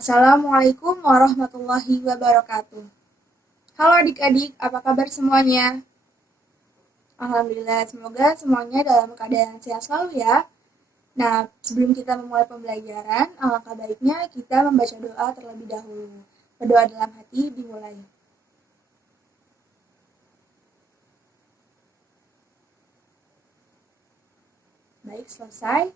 Assalamualaikum warahmatullahi wabarakatuh. Halo adik-adik, apa kabar semuanya? Alhamdulillah, semoga semuanya dalam keadaan sehat selalu ya. Nah, sebelum kita memulai pembelajaran, alangkah baiknya kita membaca doa terlebih dahulu. Berdoa dalam hati dimulai. Baik, selesai.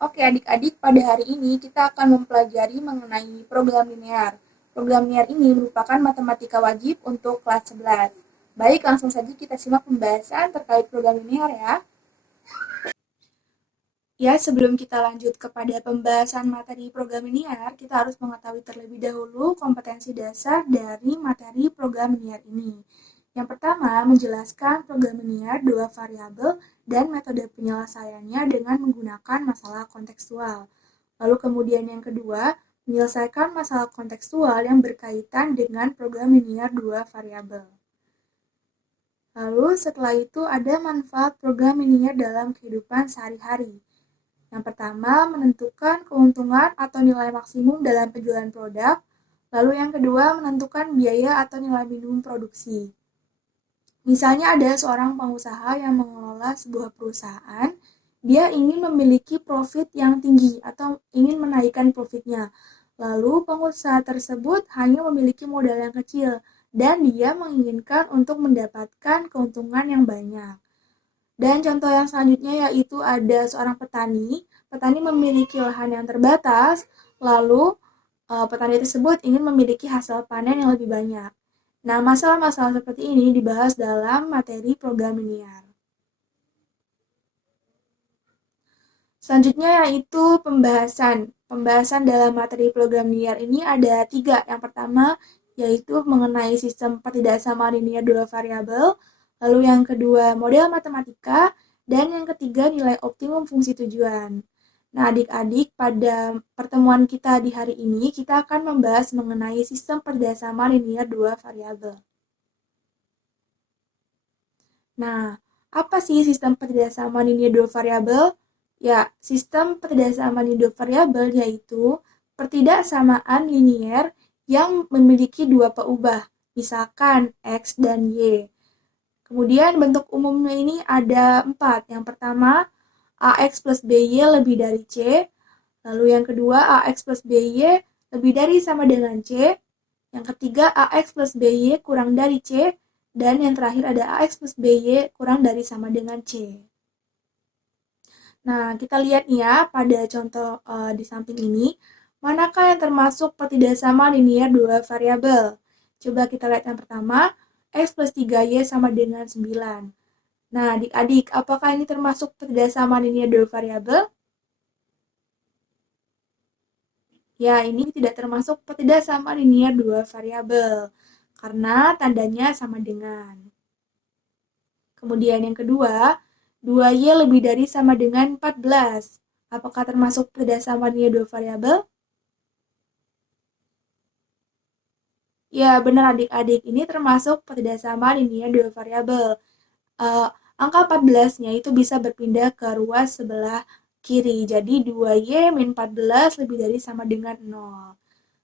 Oke adik-adik, pada hari ini kita akan mempelajari mengenai program linear. Program linear ini merupakan matematika wajib untuk kelas 11. Baik, langsung saja kita simak pembahasan terkait program linear ya. Ya, sebelum kita lanjut kepada pembahasan materi program linear, kita harus mengetahui terlebih dahulu kompetensi dasar dari materi program linear ini. Yang pertama, menjelaskan program linear dua variabel dan metode penyelesaiannya dengan menggunakan masalah kontekstual. Lalu kemudian yang kedua, menyelesaikan masalah kontekstual yang berkaitan dengan program linear dua variabel. Lalu setelah itu ada manfaat program linear dalam kehidupan sehari-hari. Yang pertama, menentukan keuntungan atau nilai maksimum dalam penjualan produk. Lalu yang kedua, menentukan biaya atau nilai minimum produksi. Misalnya ada seorang pengusaha yang mengelola sebuah perusahaan, dia ingin memiliki profit yang tinggi atau ingin menaikkan profitnya. Lalu pengusaha tersebut hanya memiliki modal yang kecil dan dia menginginkan untuk mendapatkan keuntungan yang banyak. Dan contoh yang selanjutnya yaitu ada seorang petani. Petani memiliki lahan yang terbatas, lalu petani tersebut ingin memiliki hasil panen yang lebih banyak. Nah, masalah-masalah seperti ini dibahas dalam materi program linear. Selanjutnya yaitu pembahasan. Pembahasan dalam materi program linear ini ada 3. Yang pertama yaitu mengenai sistem pertidaksamaan linear dua variabel. Lalu yang kedua model matematika. Dan yang ketiga nilai optimum fungsi tujuan. Nah adik-adik, pada pertemuan kita di hari ini kita akan membahas mengenai sistem pertidaksamaan linear dua variabel. Nah, apa sih sistem pertidaksamaan linear dua variabel? Ya, sistem pertidaksamaan linear dua variabel yaitu pertidaksamaan linear yang memiliki dua peubah, misalkan X dan Y. Kemudian bentuk umumnya ini ada 4. Yang pertama, AX plus BY lebih dari C. Lalu yang kedua, AX plus BY lebih dari sama dengan C. Yang ketiga, AX plus BY kurang dari C. Dan yang terakhir ada AX plus BY kurang dari sama dengan C. Nah, kita lihat nih ya pada contoh di samping ini, manakah yang termasuk pertidaksamaan linear dua variabel? Coba kita lihat yang pertama, X plus 3Y sama dengan 9. Nah, adik-adik, apakah ini termasuk pertidaksamaan linear dua variabel? Ya, ini tidak termasuk pertidaksamaan linear dua variabel, karena tandanya sama dengan. Kemudian yang kedua, 2Y lebih dari sama dengan 14. Apakah termasuk pertidaksamaan linear dua variabel? Ya, benar adik-adik, ini termasuk pertidaksamaan linear dua variabel. Angka 14-nya itu bisa berpindah ke ruas sebelah kiri. Jadi 2Y min 14 lebih dari sama dengan 0.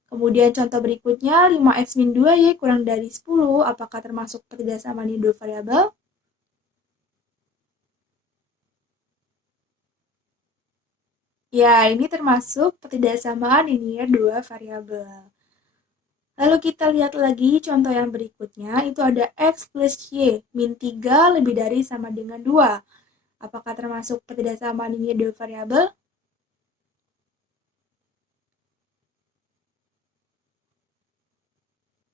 Kemudian contoh berikutnya, 5X min 2Y kurang dari 10. Apakah termasuk pertidaksamaan linear dua variabel? Ya, ini termasuk pertidaksamaan linear dua variabel. Lalu kita lihat lagi contoh yang berikutnya, itu ada X plus Y min 3 lebih dari sama dengan 2. Apakah termasuk pertidaksamaan linear dua variabel?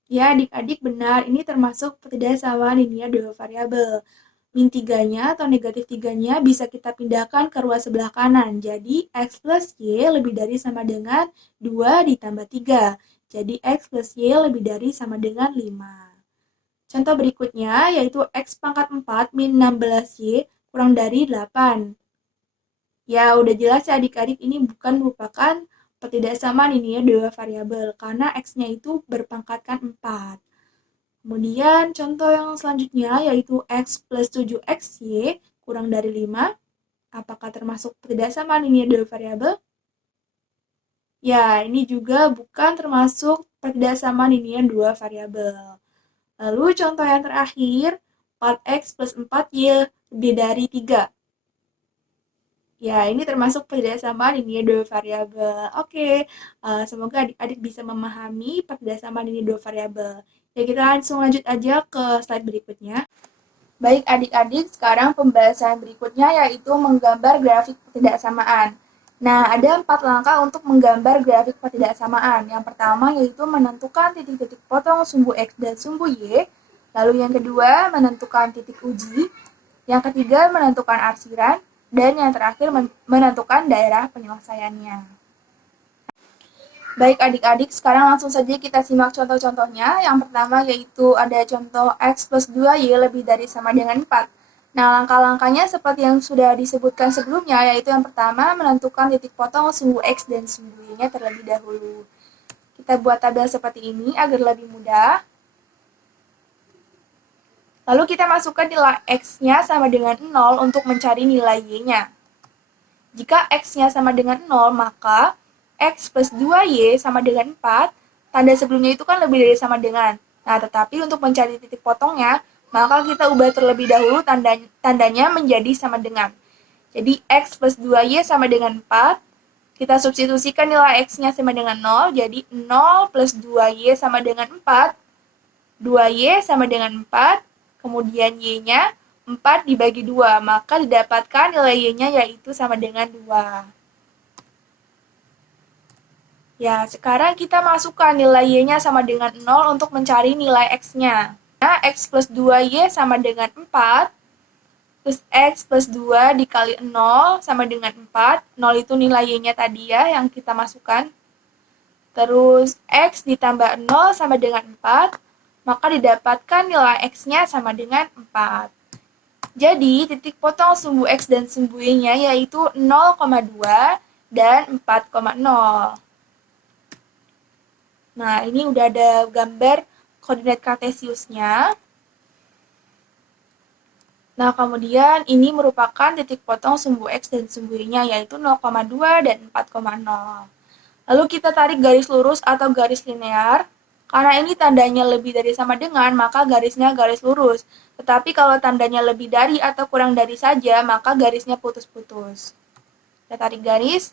Ya, adik-adik benar, ini termasuk pertidaksamaan linear dua variabel. Min 3-nya atau negatif 3-nya bisa kita pindahkan ke ruas sebelah kanan. Jadi, X plus Y lebih dari sama dengan 2 ditambah 3. Jadi, X plus Y lebih dari sama dengan 5. Contoh berikutnya yaitu X pangkat 4 min 16Y kurang dari 8. Ya, udah jelas ya adik-adik, ini bukan merupakan pertidaksamaan linear dua variabel karena X-nya itu berpangkatkan 4. Kemudian contoh yang selanjutnya yaitu X plus 7XY kurang dari 5. Apakah termasuk pertidaksamaan linear dua variabel? Ya, ini juga bukan termasuk pertidaksamaan linear dua variabel. Lalu contoh yang terakhir, 4x plus 4y lebih dari 3. Ya, ini termasuk pertidaksamaan linear dua variabel. Oke, semoga adik-adik bisa memahami pertidaksamaan linear dua variabel. Ya, kita langsung lanjut aja ke slide berikutnya. Baik adik-adik, sekarang pembahasan berikutnya yaitu menggambar grafik pertidaksamaan. Nah, ada 4 langkah untuk menggambar grafik pertidaksamaan. Yang pertama yaitu menentukan titik-titik potong sumbu X dan sumbu Y. Lalu yang kedua, menentukan titik uji. Yang ketiga, menentukan arsiran. Dan yang terakhir, menentukan daerah penyelesaiannya. Baik adik-adik, sekarang langsung saja kita simak contoh-contohnya. Yang pertama yaitu ada contoh X plus 2Y lebih dari sama dengan 4. Nah, langkah-langkahnya seperti yang sudah disebutkan sebelumnya, yaitu yang pertama menentukan titik potong sumbu X dan sumbu Y-nya terlebih dahulu. Kita buat tabel seperti ini agar lebih mudah. Lalu kita masukkan nilai X-nya sama dengan 0 untuk mencari nilai Y-nya. Jika X-nya sama dengan 0, maka X plus 2Y sama dengan 4, tanda sebelumnya itu kan lebih dari sama dengan. Nah, tetapi untuk mencari titik potongnya, maka kita ubah terlebih dahulu tandanya menjadi sama dengan. Jadi X plus 2Y sama dengan 4, kita substitusikan nilai X-nya sama dengan 0, jadi 0 plus 2Y sama dengan 4, 2Y sama dengan 4, kemudian Y-nya 4 dibagi 2, maka didapatkan nilai Y-nya yaitu sama dengan 2. Ya, sekarang kita masukkan nilai Y-nya sama dengan 0 untuk mencari nilai X-nya. Nah, X plus 2Y sama dengan 4, terus X plus 2 dikali 0 sama dengan 4. 0 itu nilai Y-nya tadi ya, yang kita masukkan. Terus X ditambah 0 sama dengan 4, maka didapatkan nilai X-nya sama dengan 4. Jadi, titik potong sumbu X dan sumbu Y-nya yaitu 0,2 dan 4,0. Nah, ini udah ada gambar koordinat kartesiusnya. Nah, kemudian ini merupakan titik potong sumbu X dan sumbu Y-nya yaitu 0,2 dan 4,0. Lalu kita tarik garis lurus atau garis linear. Karena ini tandanya lebih dari sama dengan, maka garisnya garis lurus. Tetapi kalau tandanya lebih dari atau kurang dari saja, maka garisnya putus-putus. Kita tarik garis,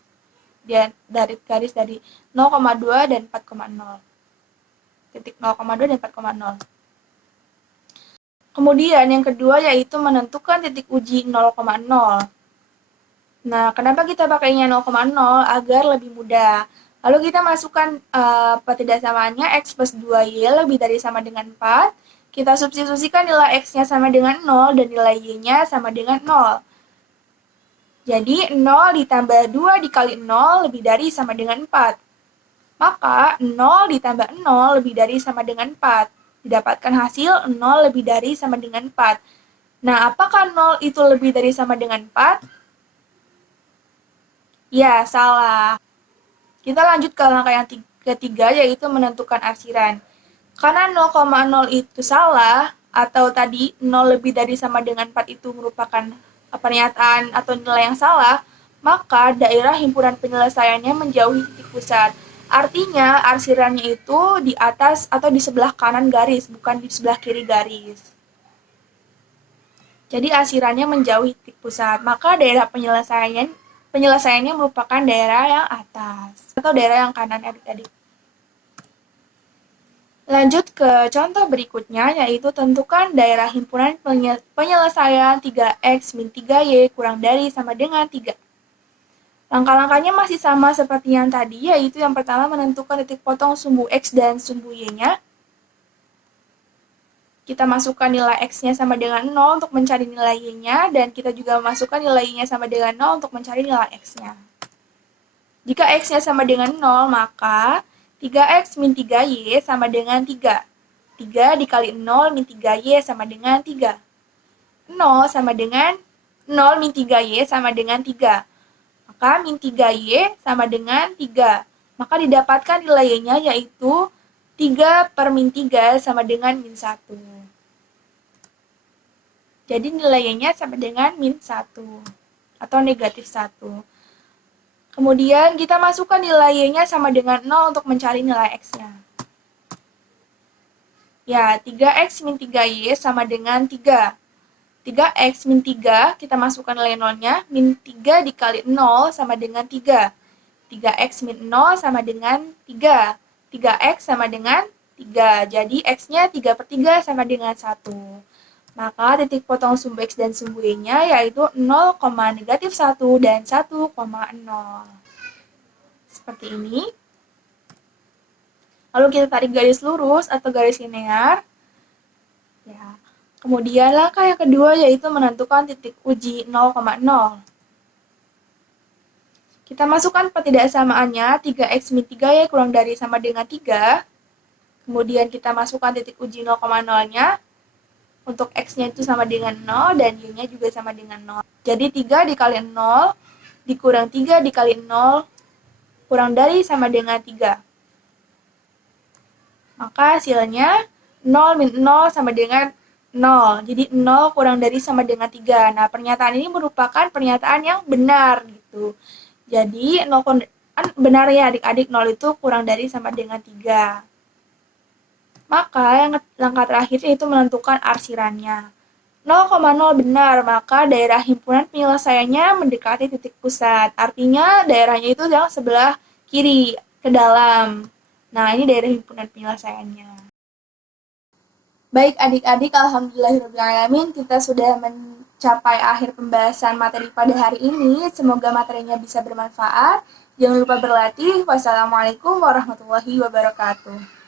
dari garis dari 0,2 dan 4,0. Titik 0,2 dan 4,0. Kemudian yang kedua yaitu menentukan titik uji 0,0. Nah, kenapa kita pakainya 0,0? Agar lebih mudah. Lalu kita masukkan pertidaksamaannya X plus 2Y lebih dari sama dengan 4. Kita substitusikan nilai X-nya sama dengan 0 dan nilai Y-nya sama dengan 0. Jadi 0 ditambah 2 dikali 0 lebih dari sama dengan 4. Maka 0 ditambah 0 lebih dari sama dengan 4. Didapatkan hasil 0 lebih dari sama dengan 4. Nah, apakah 0 itu lebih dari sama dengan 4? Ya, salah. Kita lanjut ke langkah yang ketiga, yaitu menentukan arsiran. Karena 0,0 itu salah, atau tadi 0 lebih dari sama dengan 4 itu merupakan pernyataan atau nilai yang salah, maka daerah himpunan penyelesaiannya menjauhi titik pusat. Artinya, arsirannya itu di atas atau di sebelah kanan garis, bukan di sebelah kiri garis. Jadi arsirannya menjauhi titik pusat, maka daerah penyelesaiannya merupakan daerah yang atas atau daerah yang kanan adik-adik. Lanjut ke contoh berikutnya, yaitu tentukan daerah himpunan penyelesaian 3x min 3y kurang dari sama dengan 3. Langkah-langkahnya masih sama seperti yang tadi, yaitu yang pertama menentukan titik potong sumbu x dan sumbu y-nya. Kita masukkan nilai X-nya sama dengan 0 untuk mencari nilai Y-nya, dan kita juga masukkan nilai Y-nya sama dengan 0 untuk mencari nilai X-nya. Jika X-nya sama dengan 0, maka 3X min 3Y sama dengan 3. 3 dikali 0 min 3Y sama dengan 3. 0 sama dengan 0 min 3Y sama dengan 3. Maka min 3Y sama dengan 3. Maka didapatkan nilai Y-nya yaitu 3 per min 3 sama dengan min 1. Jadi nilainya sama dengan min 1 atau negatif 1. Kemudian kita masukkan nilai y-nya sama dengan 0 untuk mencari nilai x-nya. Ya, 3x min 3y sama dengan 3. 3x min 3, kita masukkan nilai 0-nya, min 3 dikali 0 sama dengan 3. 3x min 0 sama dengan 3. 3x sama dengan 3. Jadi x-nya 3 per 3 sama dengan 1. Maka titik potong sumbu x dan sumbu y-nya yaitu 0, negatif 1 dan 1,0. Seperti ini. Lalu kita tarik garis lurus atau garis linear. Ya. Kemudian langkah yang kedua yaitu menentukan titik uji 0,0. Kita masukkan petidaksamaannya, 3x min 3y kurang dari sama dengan 3. Kemudian kita masukkan titik uji 0,0-nya. Untuk x-nya itu sama dengan 0 dan y-nya juga sama dengan 0. Jadi 3 dikali 0 dikurang 3 dikali 0 kurang dari sama dengan 3. Maka hasilnya 0 min 0 sama dengan 0. Jadi 0 kurang dari sama dengan 3. Nah, pernyataan ini merupakan pernyataan yang benar gitu. Jadi 0 benar ya adik-adik, 0 itu kurang dari sama dengan 3. Maka yang langkah terakhir yaitu menentukan arsirannya. 0,0 benar, maka daerah himpunan penyelesaiannya mendekati titik pusat. Artinya daerahnya itu yang sebelah kiri, ke dalam. Nah, ini daerah himpunan penyelesaiannya. Baik adik-adik, alhamdulillahirrahmanirrahim, kita sudah mencapai akhir pembahasan materi pada hari ini. Semoga materinya bisa bermanfaat. Jangan lupa berlatih. Wassalamualaikum warahmatullahi wabarakatuh.